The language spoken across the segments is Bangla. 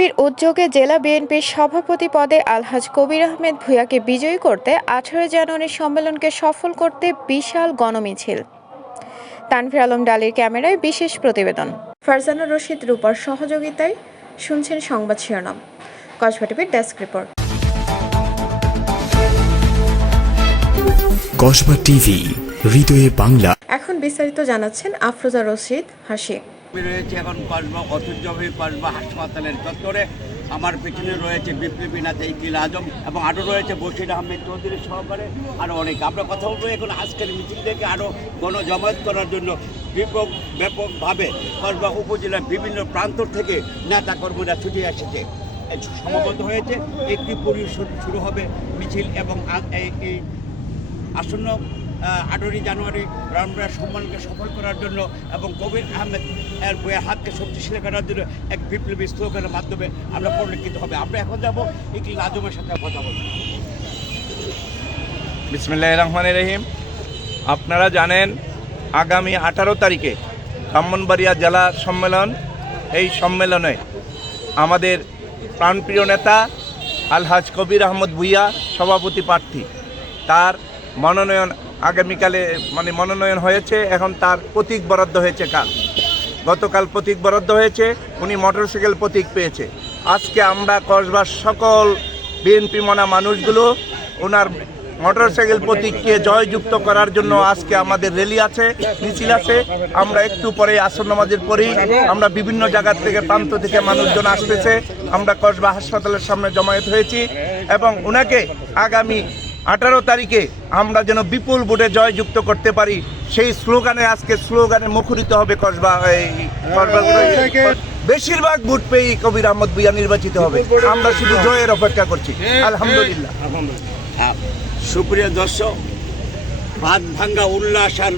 বিএনপির উদ্যোগে জেলা বিএনপির সভাপতি পদে আলহাজ কবির আহমেদ ভূঁইয়াকে বিজয়ী করতে আঠারো জানুয়ারি সম্মেলনকে সফল করতে বিশাল গণমিছিল। তানভীর আলম ডালির ক্যামেরায় বিশেষ প্রতিবেদন। ফারজানা রশিদ রূপার সহযোগিতায় শুনছেন সংবাদ শিরোনাম। কসবা টিভির ডেস্ক রিপোর্ট। কসবা টিভি হৃদয়ে বাংলা। এখন বিস্তারিত জানাচ্ছেন আফরোজা রশিদ হাসি। রয়েছে, এখন কসবা ঐতিহ্যবাহী কসবা হাসপাতালের চত্বরে আমার পিছনে রয়েছে বিপ্লবী নাথ ইকিল আজম এবং আরও রয়েছে বশির আহমেদ চৌধুরী সহকারে আরও অনেক। আমরা কথা বলব এখন আজকের মিছিল থেকে আরও গণজমায়েত করার জন্য ব্যাপক ব্যাপকভাবে কসবা উপজেলার বিভিন্ন প্রান্ত থেকে নেতা কর্মীরা ছুটে এসেছে। সমাবদ্ধ হয়েছে। একটি পরিষদ শুরু হবে মিছিল এবং এই আসন্ন আঠারোই জানুয়ারি রামরার সম্মানকে সফল করার জন্য এবং কবির আহমেদ এর বইয়ের হাতকে শক্তিশালী করার জন্য এক বিপ্লবী স্লোগানের মাধ্যমে আমরা পরিলক্ষিত হবে। আমরা এখন যাব ইকলিল আজমের সাথে কথা বলব বিসমিল্লাহ রহমান রহিম। আপনারা জানেন আগামী আঠারো তারিখে ব্রাহ্মণবাড়িয়া জেলা সম্মেলন। এই সম্মেলনে আমাদের প্রাণপ্রিয় নেতা আলহাজ কবির আহমদ ভুইয়া, সভাপতি প্রার্থী, তার মনোনয়ন আগামীকালে মানে মনোনয়ন হয়েছে, এখন তার প্রতীক বরাদ্দ হয়েছে কাল। গতকাল প্রতীক বরাদ্দ হয়েছে, উনি মোটরসাইকেল প্রতীক পেয়েছে। আজকে আমরা কসবার সকল বিএনপি মনা মানুষগুলো ওনার মোটরসাইকেল প্রতীককে জয়যুক্ত করার জন্য আজকে আমাদের র্যালি আছে, মিছিল আছে। আমরা একটু পরে আসর নামাজের পরেই আমরা বিভিন্ন জায়গার থেকে, প্রান্ত থেকে মানুষজন আসতেছে। আমরা কসবা হাসপাতালের সামনে জমায়েত হয়েছি এবং ওনাকে আগামী আঠারো তারিখে আমরা যেন বিপুল ভোটে জয়যুক্ত করতে পারি সেই স্লোগানে আজকে স্লোগানে মুখরিত হবে কসবা এই বেশিরভাগ ভোট পেয়েই কবির আহমদ ভুইয়া নির্বাচিত হবে। আমরা শুধু জয়ের অপেক্ষা করছি। আলহামদুলিল্লাহ। হ্যাঁ, সুপ্রিয় দর্শক ভাত ভাঙ্গা উল্লাস আর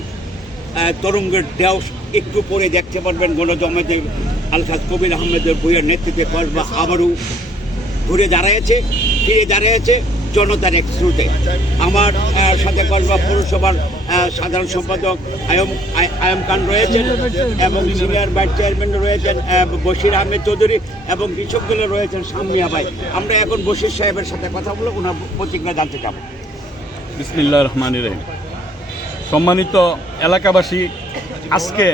তরঙ্গের ঢেউ একটু পরে দেখতে পারবেন গণজমাতে আলফাজ কবির আহমেদের বইয়ের নেতৃত্বে কসবা আবারও ঘুরে দাঁড়িয়েছে ফিরে দাঁড়িয়েছে জনতার এক স্রোতে আমার সাথে কসবা পৌরসভার সাধারণ সম্পাদক আয়ম আয়ম খান রয়েছেন এবং সিনিয়র ভাইস চেয়ারম্যান রয়েছেন বশির আহমেদ চৌধুরী এবং কৃষকগুলো রয়েছেন সামিয়া ভাই। আমরা এখন বশির সাহেবের সাথে কথা বলে ওনার প্রতিক্রিয়া জানতে চাবো। বিসমিল্লাহ রহমান রহিম। সম্মানিত এলাকাবাসী, আজকে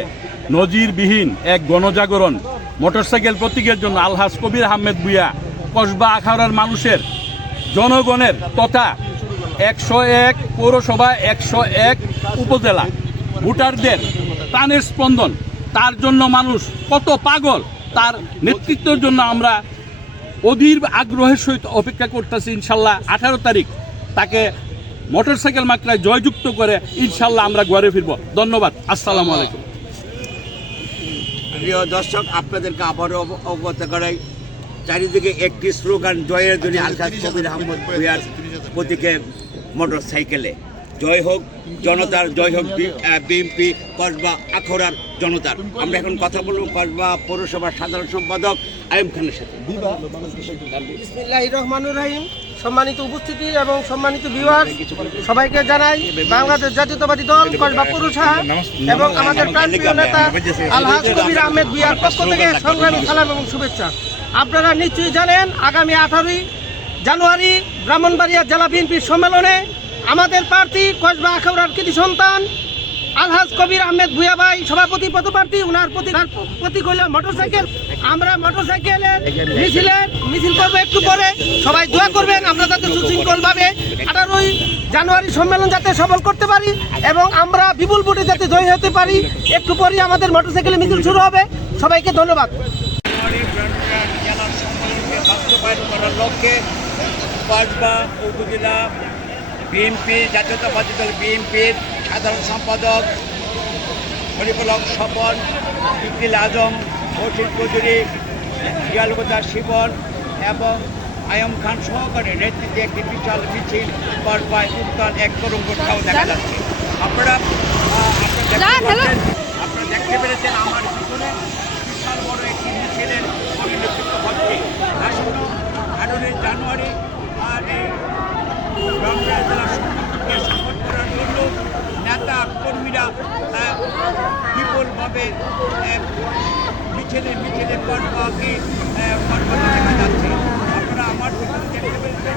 নজিরবিহীন এক গণজাগরণ, মোটরসাইকেল প্রতীকের জন্য আলহাজ কবির আহমেদ বুয়া কসবা আখাউড়ার মানুষের জনগণের তথা একশো এক পৌরসভা, একশো এক উপজেলা ভোটারদের প্রাণের স্পন্দন। তার জন্য মানুষ কত পাগল, তার নেতৃত্বের জন্য আমরা অধীর আগ্রহের সহিত অপেক্ষা করতেছি। ইনশাল্লাহ আঠারো তারিখ তাকে মোটরসাইকেল মাত্রায় জয়যুক্ত করে ইনশাল্লাহ আমরা ঘরে ফিরবো। ধন্যবাদ। আসসালামু আলাইকুম। প্রিয় দর্শক, আপনাদেরকে আবারও অবগত করাই চারিদিকে একটি স্লোগান, জয়ের জন্য আলহাজ কবির আহমদ ভুইয়ার প্রতীকে মোটর সাইকেলে জয় হোক জনতার, জয় হোক বিএনপি, কসবা, আখড়ার জনতার। আমরা এখন কথা বলব কসবা পৌরসভার সাধারণ সম্পাদক আয়ুব খানের সাথে। সম্মানিত উপস্থিতি এবং সম্মানিত ভিউয়ার সবাইকে জানাই, বাংলাদেশ জাতীয়তাবাদী দল, কসবা পুরুষা এবং আমাদের প্রান্তীয় নেতা আলহাজ কবির আহমেদ বিয়ার পক্ষ থেকে সংগ্রামী সালাম এবং শুভেচ্ছা। আপনারা নিশ্চয়ই জানেন, আগামী আঠারোই জানুয়ারি ব্রাহ্মণবাড়িয়া জেলা বিএনপির সম্মেলনে আমাদের প্রার্থী কসবা আখাউড়ার কৃতি সন্তান আলহাজ কবির আহমেদ ভুয়া ভাই, সভাপতি, পদপ্রার্থী, উনার প্রতি প্রতীক হইল মোটরসাইকেল। আমরা মোটরসাইকেলের মিছিলের মিছিল করব একটু পরে। সবাই দোয়া করবেন, আমরা যাতে সুশৃঙ্খল ভাবে আঠারোই জানুয়ারি সম্মেলন যাতে সফল করতে পারি এবং আমরা বিপুল ভোটে যাতে জয়ী হতে পারি, একটু পরে আমাদের মোটরসাইকেলের মিছিল শুরু হবে। সবাইকে ধন্যবাদ জানুয়ারি ব্রাহ্মণবাড়িয়া জেলার সম্মেলনকে বাস্তবায়ন করার লক্ষ্যে কসবা উপজেলা বিএনপি জাতীয়তাবাদী দল বিএনপির সাধারণ সম্পাদক শরীফুল হক স্বপন ইকিল আজম বশির চৌধুরী জিয়ালগোদা শিবন এবং আয়ম খান সহকারে নেতৃত্বে একটি বিশাল মিছিল কসবায় উত্তাল এক তরঙ্গটাও দেখা যাচ্ছে। আপনারা আপনারা দেখতে পেরেছেন আমার পিছনে বিশাল বড় একটি মিছিলের পরিলক্ষিত হচ্ছে। জানুয়ারি আর এই রমজান জেলার সম্পর্কে সাপোর্ট করার জন্য নেতা কর্মীরা বিপুলভাবে মিছিলে মিছিলে পটবাকি পটবাকি দেখা যাচ্ছে। আপনারা আমার পিছনে দেখতে পেয়েছেন।